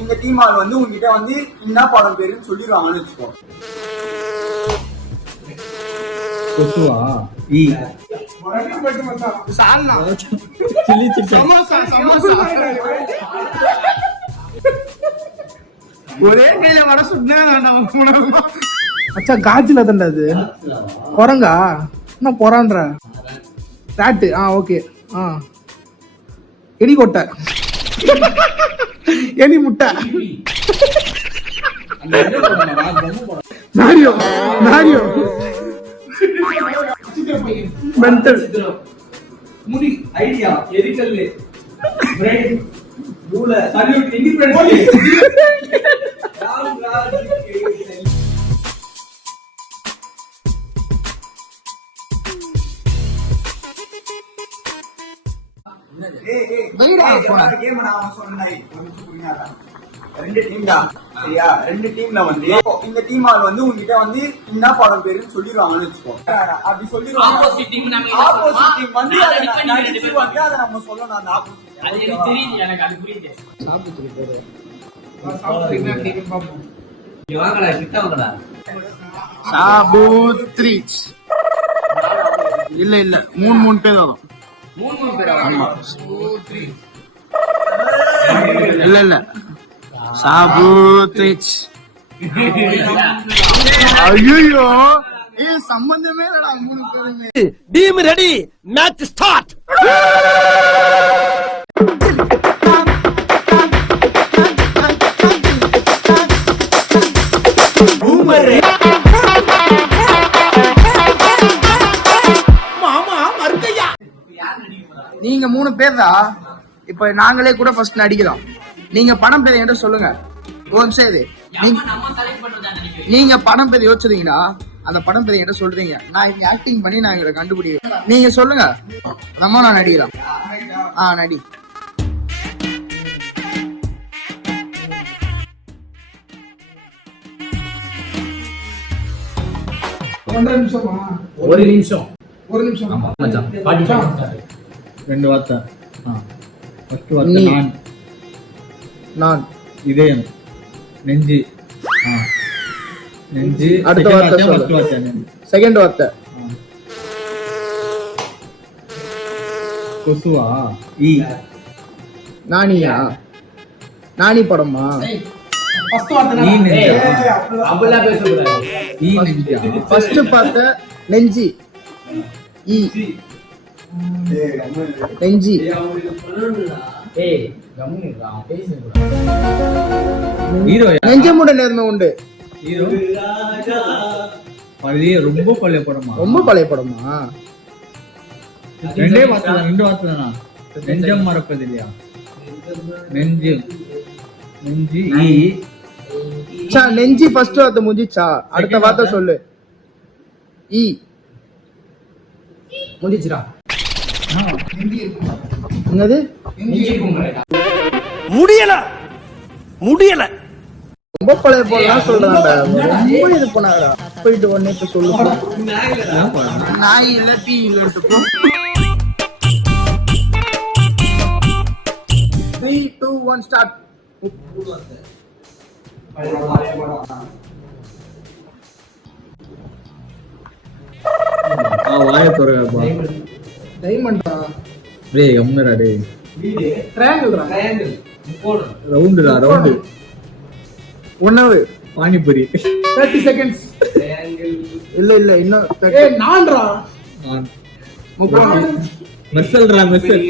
இந்த டீம் ஆள் வந்து உங்ககிட்ட வந்து என்ன படம் பேருன்னு சொல்லிடுவாங்கன்னு வச்சுக்கோ. ஒரே கையில வர சுண்ணே அச்சா காய்ச்சல தான்டா அது. குரங்கா என்ன பொறான்ற ராட்டு. ஓகே. எலி கொட்டை, எலி முட்டை, நாரியோ நாரியோ மென்டல் முடி ஐடியா எரிக்கல்லு பிரெயின் மூளை சல்யூட் இண்டிபெண்டன்ஸ். ரெண்டு டீம் தான் சரியா? ரெண்டு டீம்ல வந்து இந்த டீம் ஆள் வந்து உங்ககிட்ட வந்து என்ன படம் பேருன்னு சொல்லிடுவாங்கன்னு வச்சுக்கோ. அப்படி சொல்லிடுவாங்க. ஆப்போசிட் டீம் வந்து அதை நம்ம சொல்லணும். அந்த ஆப்போசிட் அது எனக்கு தெரியுது, எனக்கு அது புரியுது. சாப்பிட்டு போறே சாப்பிடுறீங்க நீங்க பாப்போம். வாங்கடா கிட்ட வாங்கடா. சாபூத்ரி இல்ல இல்ல மூணு பேர் வரும். மூணு பேர் ஆமா. சாபூத்ரி இல்ல இல்ல சாபூத்ரிச். ஐயோ ஏ சம்பந்தமே இல்லடா மூணு பேருமே. Team ready, match start. நீங்க மூணு பேர்தா. இப்ப நாங்களே கூட ஃபர்ஸ்ட் நடிக்கலாம். நீங்க படம் பேர் என்கிட்ட சொல்லுங்க. சரி நீங்க படம் பேர் யோசிச்சீங்கன்னா அந்த படம் பேர் என்கிட்ட சொல்றீங்க. நான் இங்க ஆக்டிங் பண்ணி நான் இவரை கண்டுபிடிக்கிறேன். நீங்க சொல்லுங்க, நம்ம நான் நடிக்கலாம். நடி. ஒரு நிமிஷம். ரெண்டு வார்த்தை. ஃபர்ஸ்ட் வார்த்தை நான், இதயம், நெஞ்சு. நெஞ்சு. அடுத்த வார்த்தை ஃபர்ஸ்ட் வார்த்தை. செகண்ட் வார்த்தை கொசுவா? ஈ. நானியா? நானி படமா? ஃபர்ஸ்ட் வார்த்தை ஈ நெஞ்சா. அப்படிலாம் பேச கூடாது. ஈ நெஞ்சா. ஃபர்ஸ்ட் பார்த்த நெஞ்சி. ஈ நெஞ்சி. நெஞ்சமுட நேர்மை உண்டு. ரொம்ப பழைய படமா? ரொம்ப பழைய படமா? ரெண்டு வார்த்தை தானா? நெஞ்சம் மறப்பது இல்லையா? நெஞ்சு. நெஞ்சு. நெஞ்சி ஃபர்ஸ்ட் வார்த்தை முடிஞ்சிச்சா? அடுத்த வார்த்தை சொல்லு. ஈ முடிஞ்சிச்சுடா. என்னது? முடியல முடியல. ரொம்ப பழைய போலாம் சொல்றான்டா. ரொம்ப இது பண்ணாதடா. போயிட்டு உடனே இப்ப சொல்லு. நாய் இல்ல டீ எடுத்துக்கோ. 3 2 1 ஸ்டார்ட். வாய போறப்பா. டைமண்டா? டேய் கம்னடா டேய். ட்ரையாங்கிள்டா. ரவுண்டுடா ரவுண்டு. 1 hour. பானிபூரி. 30 seconds. இல்ல இன்னும். நான்டா. நான். 30. மெர்சல்டா மெர்சல்.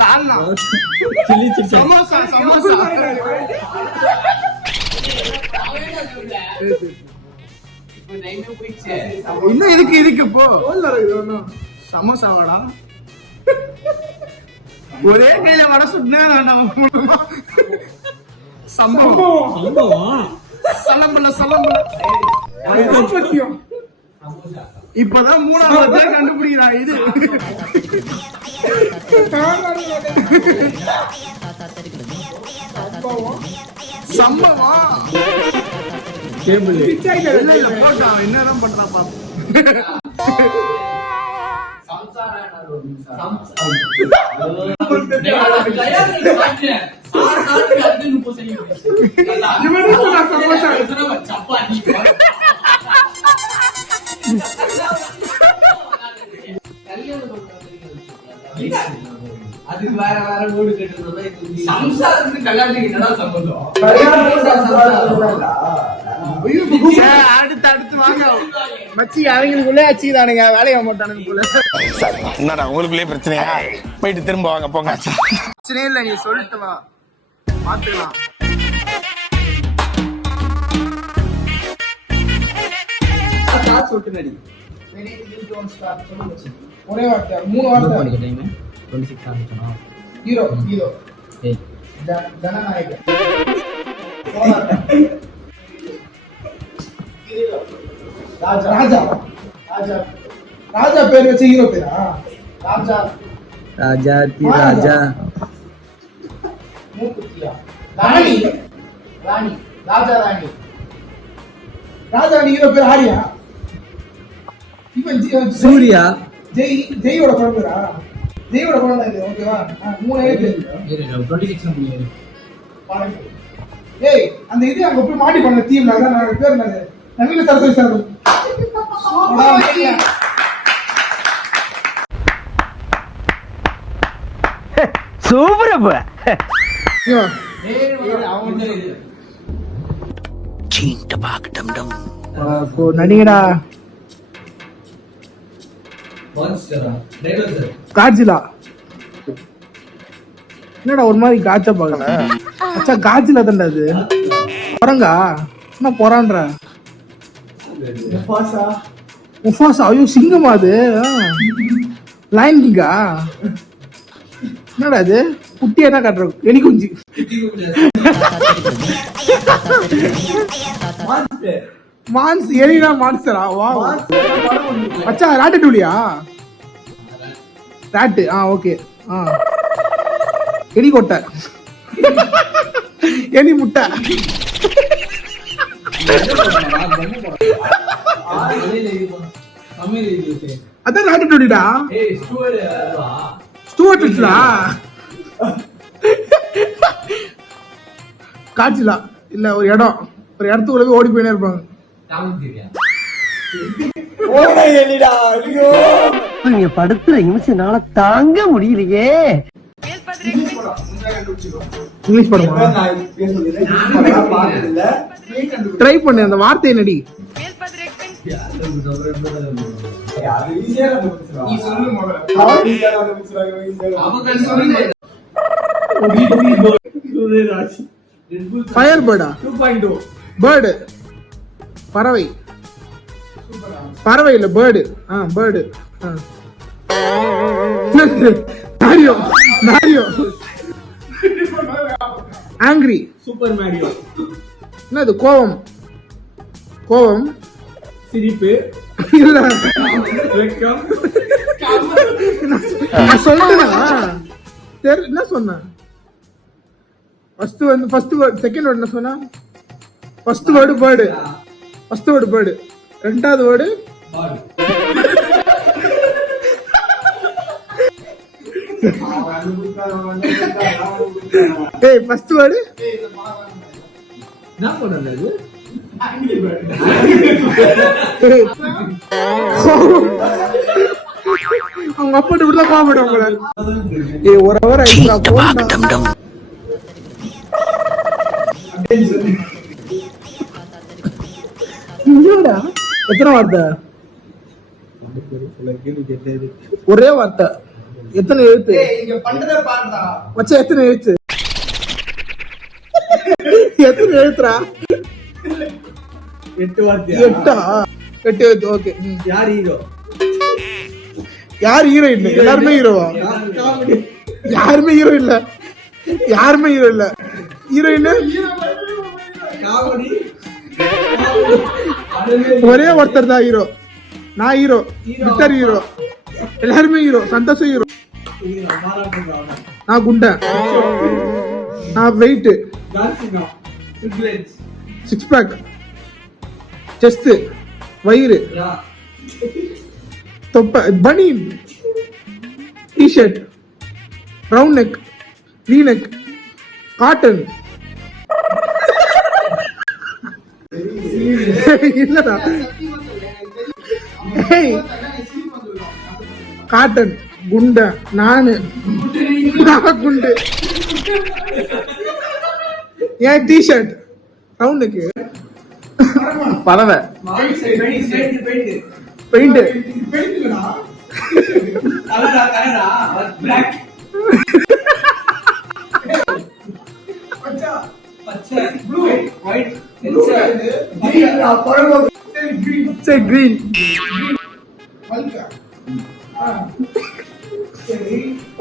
சால்னா. Chilli chicken. சமோசா. இன்னும் இருக்கு போ. சமோசாவாடா. ஒரே கையில வர சுண்ணே சம்பவம். சலம்பல. இப்பதான் மூணாவது கண்டுபிடிக்கிறா இது. சம்பவம். கேபிள். போட்டான் என்னதான் பண்றான் பாப்போம். அதுக்கு வேற வேற மூடு கட்டுறதுல சம்சாரத்துக்கு கல்யாணத்துக்கு என்னடா சம்பந்தம்? அடுத்து வாங்க மச்சி அவங்களுக்குள்ளே அச்சுதானுங்க வேலையை மாட்டானுங்க போல. என்னடா உங்களுக்குள்ளே பிரச்சனையா? போயிட்டு திரும்ப வாங்க போங்க. பிரச்சனையே இல்லை, நீ சொல்லிட்டு வா பாத்துக்கலாம். ஒரே வார்த்தை 3 வார்த்தை. ஹீரோ ஹீரோ ஜனநாயகன் ராஜா ராஜா ராஜா ராஜா பேர் வச்சு ஹீரோ பேரா? ராஜா ராஜா தி ராஜா மூக்குத்தியா? ராணி ராணி ராஜா ராணி ராஜா ராணி ஹீரோ பேர் ஆரியா? இவன் சூர்யா ஜெய் ஜெயோட குழந்தைடா. ஜெயோட குழந்தை இது. ஓகேவா? 3 எழுத்து. 26 முடியாது. ஏய் அந்த இது அங்க போய் மாட்டி பண்ண டீம்ல அதான் நான் பேர் என்னது? நவீன சரஸ்வதி சார். சூப்பர் அப்ப. நடிகடா காஜிலா. என்னடா ஒரு மாதிரி காய்ச்சா பாக்கல? அச்சா காஜிலா தான்டா அது. பொறங்கா என்ன பொறான்ற? முஃபாசா. ஐயோ சிங்கமா அது? லைன் கிங்கா? என்னடா அது குட்டி என்ன காட்டுற? எலி குஞ்சு. மான்ஸ் எலினா மான்ஸ்டரா? வா அச்சா ராட்டூலியா? ராட்டு. ஓகே. எலி கொட்டை. எலி முட்டை. அதான் ராட்டூலிடா. ஸ்டூவர்ட்லா காட்சிலா இல்ல ஒரு இடம். ஒரு இடத்துக்குள்ள போய் ஓடி போயினே இருப்பாங்க. நீங்க படுத்துற நிமிஷம்னால தாங்க முடியலையே. இங்கிலீஷ் படமா? ட்ரை பண்ணு அந்த வார்த்தையை நடி. ஃபயர் பேர்டா? 2.2 பேர்டு. பறவை. பறவை இல்ல bird. Bird. Mario Mario. Angry. Super Mario. என்னது? கோவம். கோவம். சிரிப்பு. இல்ல வெக்கம். நான் சொல்றேன். என்ன சொன்ன? First word. செகண்ட் வேர்ட் என்ன சொன்னா? First word bird. First word bird. ரெண்டாவது வேர்டு ஏய் ஃபர்ஸ்ட் வேர்டு நான் போடுறது அவங்க அப்பா இப்படிதான் பாவப்படும் போல. ஏய் ஒரு ஹவர் ஆயிடுச்சா போடா. என்னடா எத்தனை வார்த்தை? ஒரே வார்த்தை. எத்தனை எழுத்து? மச்சா எத்தனை எழுத்து? எத்தனை எழுத்துறா? 8 வார்த்தை. 8 எழுத்து. ஓகே. யார் ஹீரோ? யார் ஹீரோ இல்ல? எல்லாருமே ஹீரோவா? யாருமே ஹீரோ இல்ல. யாருமே ஹீரோ இல்ல. Heroine comedy. ஒரே ஒருத்தர் தான் ஹீரோ. நான் ஹீரோ. Victor hero. எல்லாருமே ஹீரோ. சந்தோஷம் ஹீரோ. நான் குண்டன். நான் வெயிட். 6 பேக். செஸ்ட். வயிறு. தொப்பை. பனீன். T-shirt, round neck, V-neck, cotton. இல்லடா காட்டன் குண்ட நானு குண்டு ஏன் டிஷர்ட் ரவுண்டுக்கு பறவை பெயிண்ட் சரி கிரீன்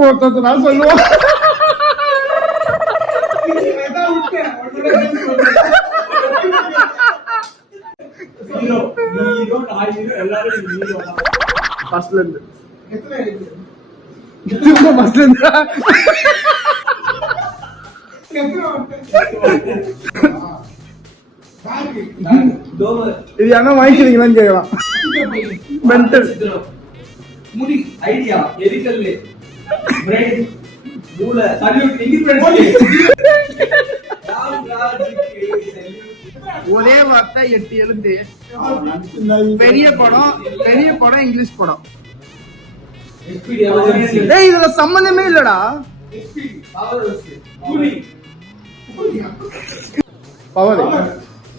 ஒருத்தர் நான் சொல்லுவோம் ஃபர்ஸ்ட்ல இருந்து ஃபர்ஸ்ட்ல இருந்து இது என்ன வாங்கிக்கிறீங்களான்னு கேட்கலாம் மென்டல் முடி ஐடியா எரிக்கல் பிரெயின் மூளை சல்யூட் இண்டிபெண்டன்ஸ் ஒரே வார்த்தை 8 எழுத்து பெரிய படம் இங்கிலீஷ் படம் எஸ்பிடி எமர்ஜென்சி டேய் இதுல சம்பந்தமே இல்லடா பவர் கூலி power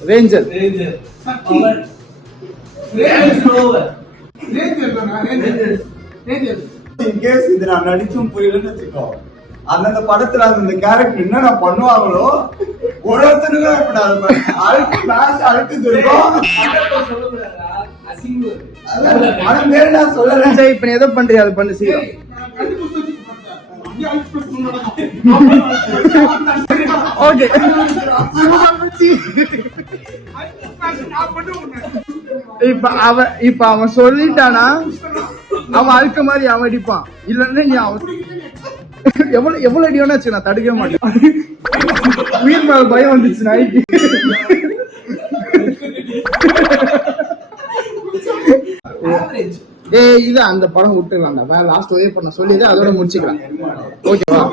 ranger ranger power ranger in case இது நான் நடிச்சும் புரியலன்னு வச்சுக்கோ அந்தந்த படத்துல அந்த கேரக்டர் என்ன நான் பண்ணுவாங்களோ ஒருத்தனுக்கும் இப்ப அழுக்கு மேட்ச் அழுக்கு இருக்கும் படம் பேரு நான் சொல்லல சரி இப்ப நீ எதோ பண்றியா அதை பண்ணு சீக்கிரம் ஓகே இப்ப அவன் சொல்லிட்டானா அவன் அழுக்க மாதிரி அவன் அடிப்பான் இல்லன்னா நீ அவன் எவ்வளவு அடி வேணா நான் தடுக்கவே மாட்டேன் உயிர் மேல பயம் வந்துச்சு நாய்க்கு ஏய் இது அந்த படம் விட்டுக்கலாம்டா வேற லாஸ்ட் ஒரே பண்ண சொல்லிடு அதோட முடிச்சுக்கலாம் ஓகேவா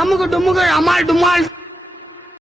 அமுக டுமுக அமால் டுமால்